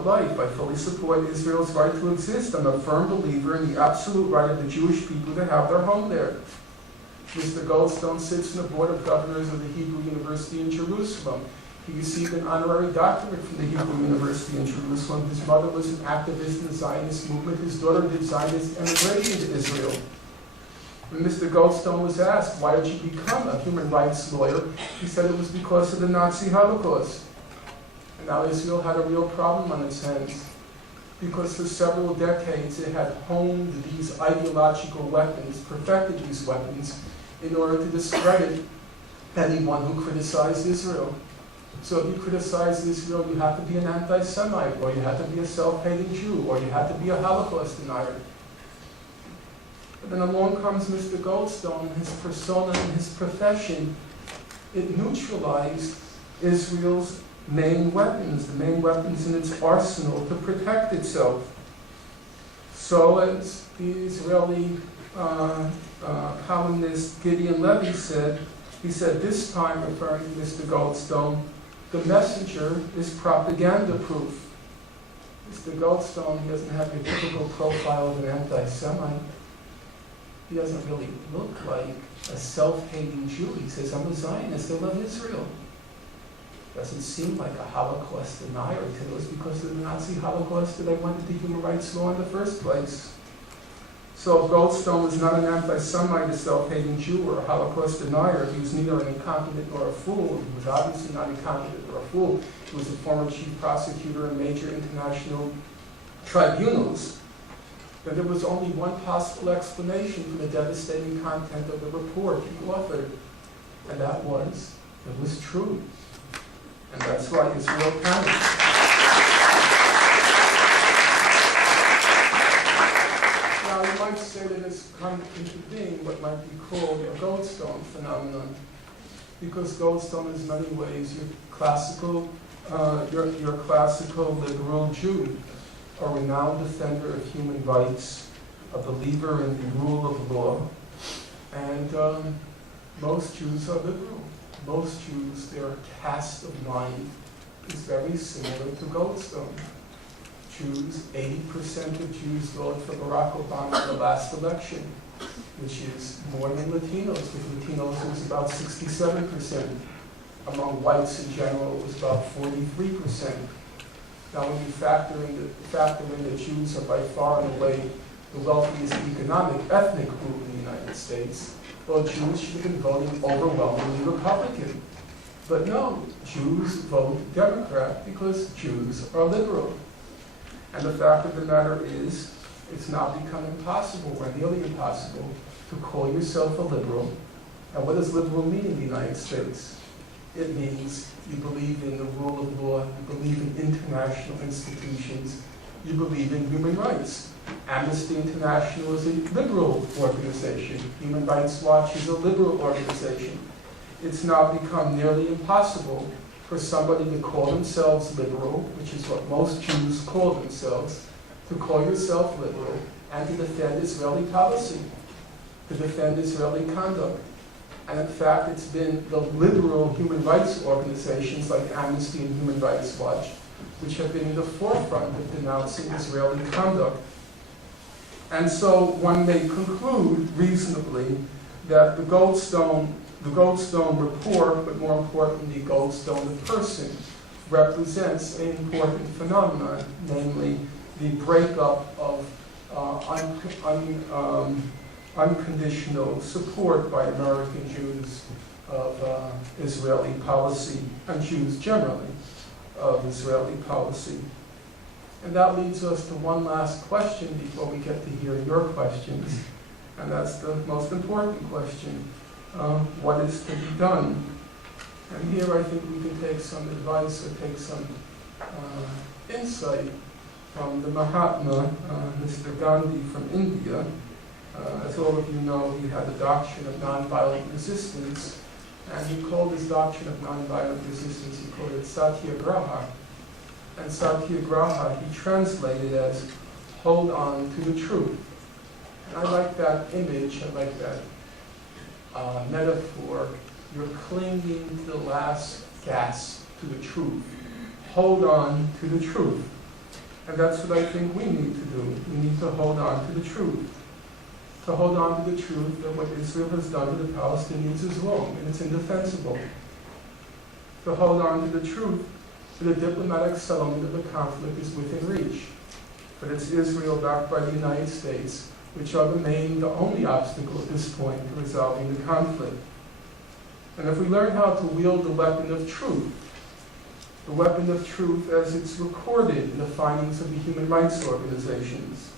life. I fully support Israel's right to exist. I'm a firm believer in the absolute right of the Jewish people to have their home there. Mr. Goldstone sits in the Board of Governors of the Hebrew University in Jerusalem. He received an honorary doctorate from the Hebrew University in Jerusalem. His mother was an activist in the Zionist movement. His daughter did Zionist immigration to Israel. When Mr. Goldstone was asked, why did you become a human rights lawyer, he said it was because of the Nazi Holocaust. And now Israel had a real problem on its hands, because for several decades it had honed these ideological weapons, perfected these weapons, in order to discredit anyone who criticized Israel. So if you criticize Israel, you have to be an anti-Semite, or you have to be a self-hating Jew, or you have to be a Holocaust denier. But then along comes Mr. Goldstone, his persona and his profession. It neutralized Israel's main weapons, the main weapons in its arsenal to protect itself. So as the Israeli columnist Gideon Levy said, he said, this time, referring to Mr. Goldstone, the messenger is propaganda-proof. Mr. Goldstone, he doesn't have your typical profile of an anti-Semite. He doesn't really look like a self-hating Jew. He says, I'm a Zionist, I love Israel. Doesn't seem like a Holocaust denier. He said it was because of the Nazi Holocaust that I went into human rights law in the first place. So if Goldstone was not an anti-Semite, a self-hating Jew, or a Holocaust denier, he was neither an incompetent nor a fool. He was obviously not incompetent or a fool. He was a former chief prosecutor in major international tribunals. Then there was only one possible explanation for the devastating content of the report he authored, and that was, it was true. And that's why Israel panicked. Now, you might say that it's come into being what might be called a Goldstone phenomenon, because Goldstone is in many ways your classical liberal Jew, a renowned defender of human rights, a believer in the rule of law, and most Jews are liberal. Most Jews, their cast of mind is very similar to Goldstone. Jews, 80% of Jews voted for Barack Obama in the last election, which is more than Latinos. With Latinos, it was about 67%. Among whites in general, it was about 43%. Now, when you factor in that Jews are by far and away the wealthiest ethnic group in the United States, well, Jews should have been voting overwhelmingly Republican. But no, Jews vote Democrat because Jews are liberal. And the fact of the matter is, it's now become impossible, or nearly impossible, to call yourself a liberal. And what does liberal mean in the United States? It means you believe in the rule of law, you believe in international institutions, you believe in human rights. Amnesty International is a liberal organization. Human Rights Watch is a liberal organization. It's now become nearly impossible for somebody to call themselves liberal, which is what most Jews call themselves, to call yourself liberal and to defend Israeli policy, to defend Israeli conduct. And in fact, it's been the liberal human rights organizations like Amnesty and Human Rights Watch which have been in the forefront of denouncing Israeli conduct. And so one may conclude reasonably that the Goldstone report, but more importantly, Goldstone the person, represents an important phenomenon, namely the breakup of unconditional support by American Jews of Israeli policy, and Jews generally, of Israeli policy. And that leads us to one last question before we get to hear your questions, and that's the most important question. What is to be done? And here I think we can take some advice or take some insight from the Mahatma, Mr. Gandhi from India. As all of you know, he had the doctrine of nonviolent resistance, and he called his doctrine of nonviolent resistance, he called it Satyagraha. And Satyagraha he translated as hold on to the truth. And I like that image, I like that metaphor. You're clinging to the last gasp to the truth. Hold on to the truth. And that's what I think we need to do. We need to hold on to the truth. To hold on to the truth that what Israel has done to the Palestinians is wrong and it's indefensible. To hold on to the truth that the diplomatic settlement of the conflict is within reach. But it's Israel backed by the United States, which are the only obstacle at this point to resolving the conflict. And if we learn how to wield the weapon of truth as it's recorded in the findings of the human rights organizations,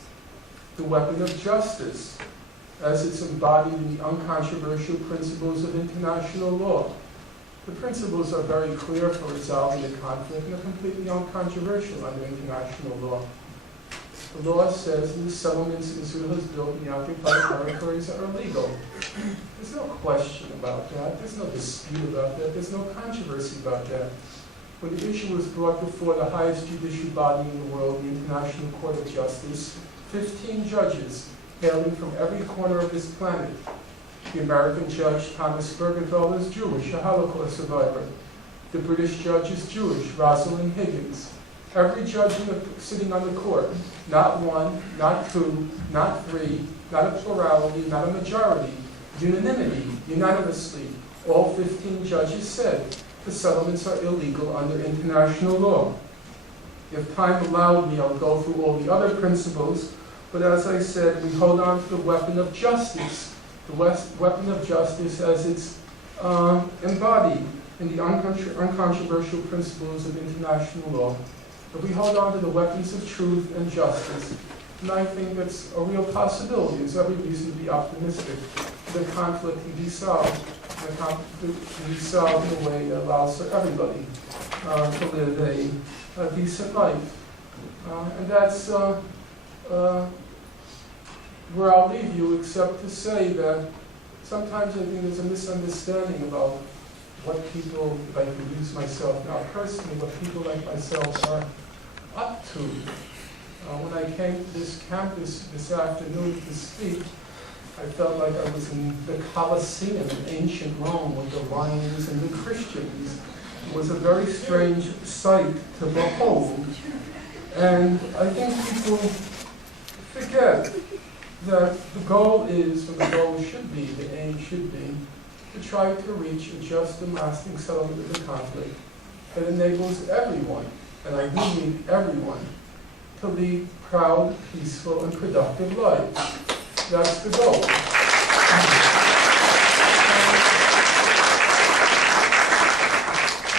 the weapon of justice as it's embodied in the uncontroversial principles of international law. The principles are very clear for resolving the conflict and are completely uncontroversial under international law. The law says that the settlements Israel has built in the occupied territories are illegal. There's no question about that. There's no dispute about that. There's no controversy about that. When the issue was brought before the highest judicial body in the world, the International Court of Justice, 15 judges hailing from every corner of this planet. The American judge, Thomas Bergenthal, is Jewish, a Holocaust survivor. The British judge is Jewish, Rosalind Higgins. Every judge sitting on the court, not one, not two, not three, not a plurality, not a majority, unanimously, all 15 judges said the settlements are illegal under international law. If time allowed me, I'll go through all the other principles, but as I said, we hold on to the weapon of justice, weapon of justice as it's embodied in the uncontroversial principles of international law. But we hold on to the weapons of truth and justice, and I think that's a real possibility. There's every reason to be optimistic. The conflict can be solved. The conflict can be solved in a way that allows for everybody to live a decent life. And that's where I'll leave you, except to say that sometimes I think there's a misunderstanding about what people, if I can use myself now personally, what people like myself are up to. When I came to this campus this afternoon to speak, I felt like I was in the Colosseum in ancient Rome with the lions and the Christians. It was a very strange sight to behold. And I think people forget that the goal is, or the goal should be, the aim should be, to try to reach a just and lasting settlement of the conflict that enables everyone, and I do mean everyone, to lead proud, peaceful, and productive lives. That's the goal.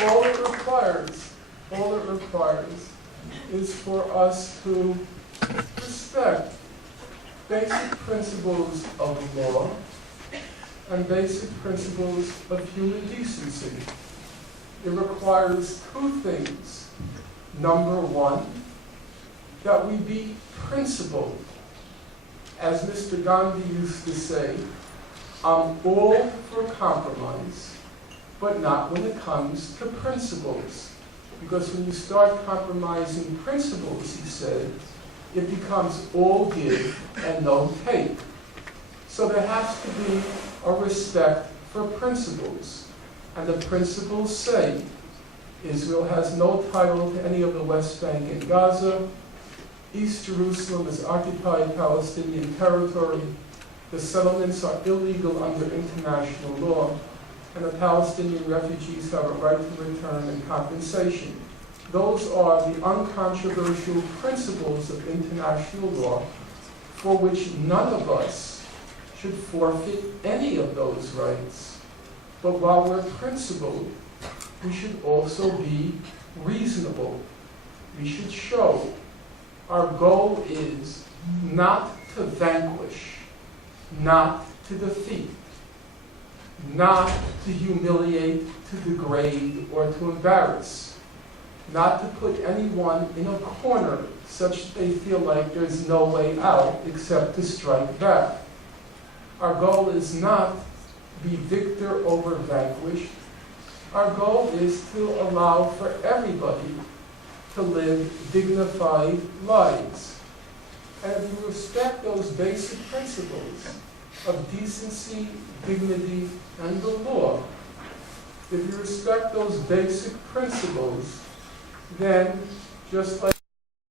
All it requires is for us to respect basic principles of law and basic principles of human decency. It requires two things. Number one, that we be principled. As Mr. Gandhi used to say, I'm all for compromise, but not when it comes to principles. Because when you start compromising principles, he said, it becomes all give and no take. So there has to be a respect for principles. And the principles say Israel has no title to any of the West Bank and Gaza. East Jerusalem is occupied Palestinian territory. The settlements are illegal under international law. And the Palestinian refugees have a right to return and compensation. Those are the uncontroversial principles of international law for which none of us should forfeit any of those rights. But while we're principled, we should also be reasonable. We should show our goal is not to vanquish, not to defeat, not to humiliate, to degrade, or to embarrass, not to put anyone in a corner such that they feel like there's no way out except to strike back. Our goal is not to be victor over vanquished. Our goal is to allow for everybody to live dignified lives. And if you respect those basic principles of decency, dignity, and the law, if you respect those basic principles, then just like